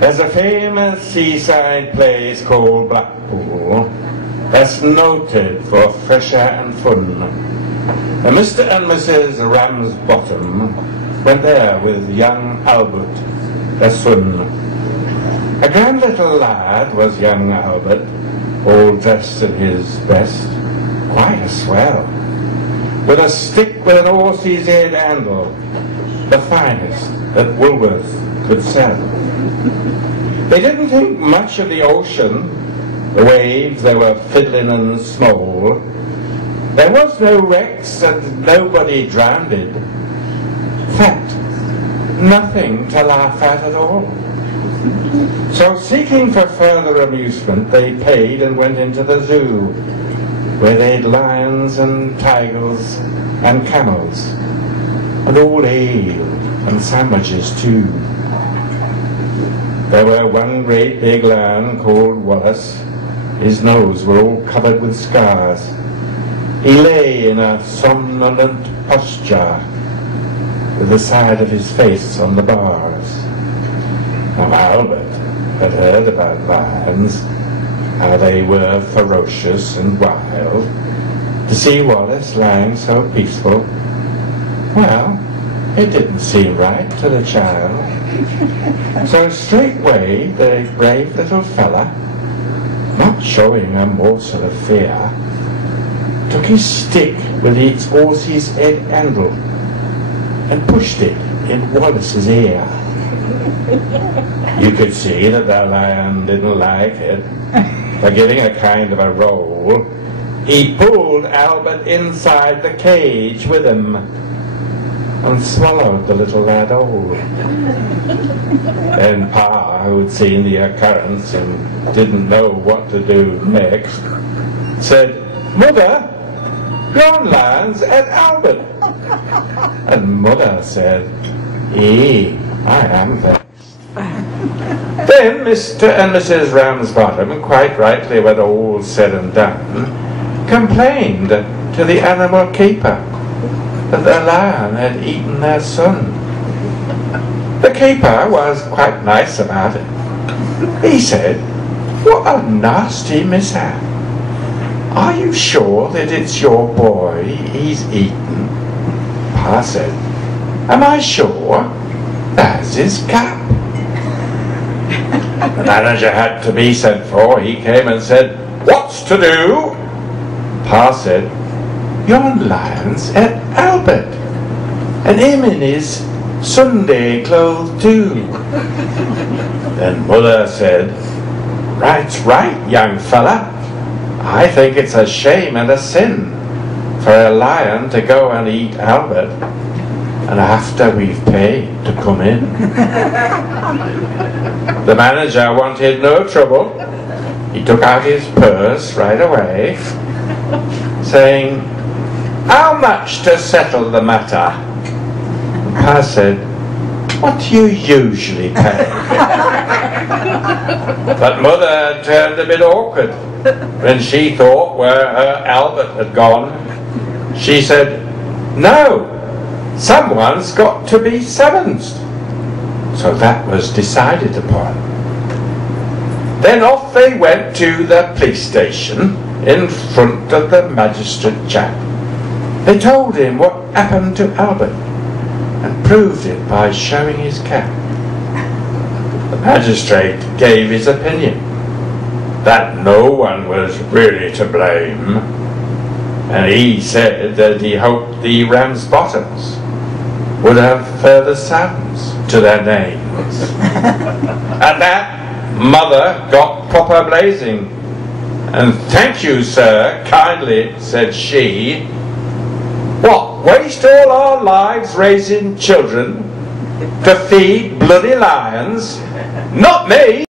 There's a famous seaside place called Blackpool that's noted for fresh air and fun. And Mr. and Mrs. Ramsbottom went there with young Albert, their son. A grand little lad was young Albert, all dressed in his best, quite a swell, with a stick with an horse's head handle, the finest that Woolworth could sell. They didn't think much of the ocean, the waves they were fiddling and small. There was no wrecks and nobody drowned. In fact, nothing to laugh at all. So seeking for further amusement, they paid and went into the zoo, where they had lions and tigers and camels, and all ale and sandwiches too. There were one great big lion called Wallace. His nose were all covered with scars. He lay in a somnolent posture, with the side of his face on the bars. Now Albert had heard about lions, how they were ferocious and wild. To see Wallace lying so peaceful, well, it didn't seem right to the child. So straightway the brave little fella, not showing a morsel of fear, took his stick with its horse's head handle and pushed it in Wallace's ear. You could see that the lion didn't like it. By giving a kind of a roll, he pulled Albert inside the cage with him and swallowed the little lad whole. Then Pa, who'd seen the occurrence and didn't know what to do next, said, "Mother, yon lion's at Albert." And Mother said, "Eh, I am vexed." Then Mr. and Mrs. Ramsbottom, quite rightly when all said and done, complained to the animal keeper that the lion had eaten their son. The keeper was quite nice about it. He said, "What a nasty mishap. Are you sure that it's your boy he's eaten?" Pa said, "Am I sure? That's his cap." The manager had to be sent for. He came and said, "What's to do?" Pa said, "Yon lion's at Albert, and him in his Sunday clothes too." Then Mother said, "Right's right, young fella. I think it's a shame and a sin for a lion to go and eat Albert, and after we've paid to come in." The manager wanted no trouble. He took out his purse right away, saying, "How much to settle the matter?" Pa said, "What do you usually pay?" But Mother turned a bit awkward when she thought where her Albert had gone. She said, "No, someone's got to be summoned." So that was decided upon. Then off they went to the police station in front of the magistrate chap. They told him what happened to Albert and proved it by showing his cap. The magistrate gave his opinion that no one was really to blame, and he said that he hoped the Ramsbottoms would have further sons to their names. At that, Mother got proper blazing. "And thank you, sir, kindly," said she. "What, waste all our lives raising children to feed bloody lions? Not me!"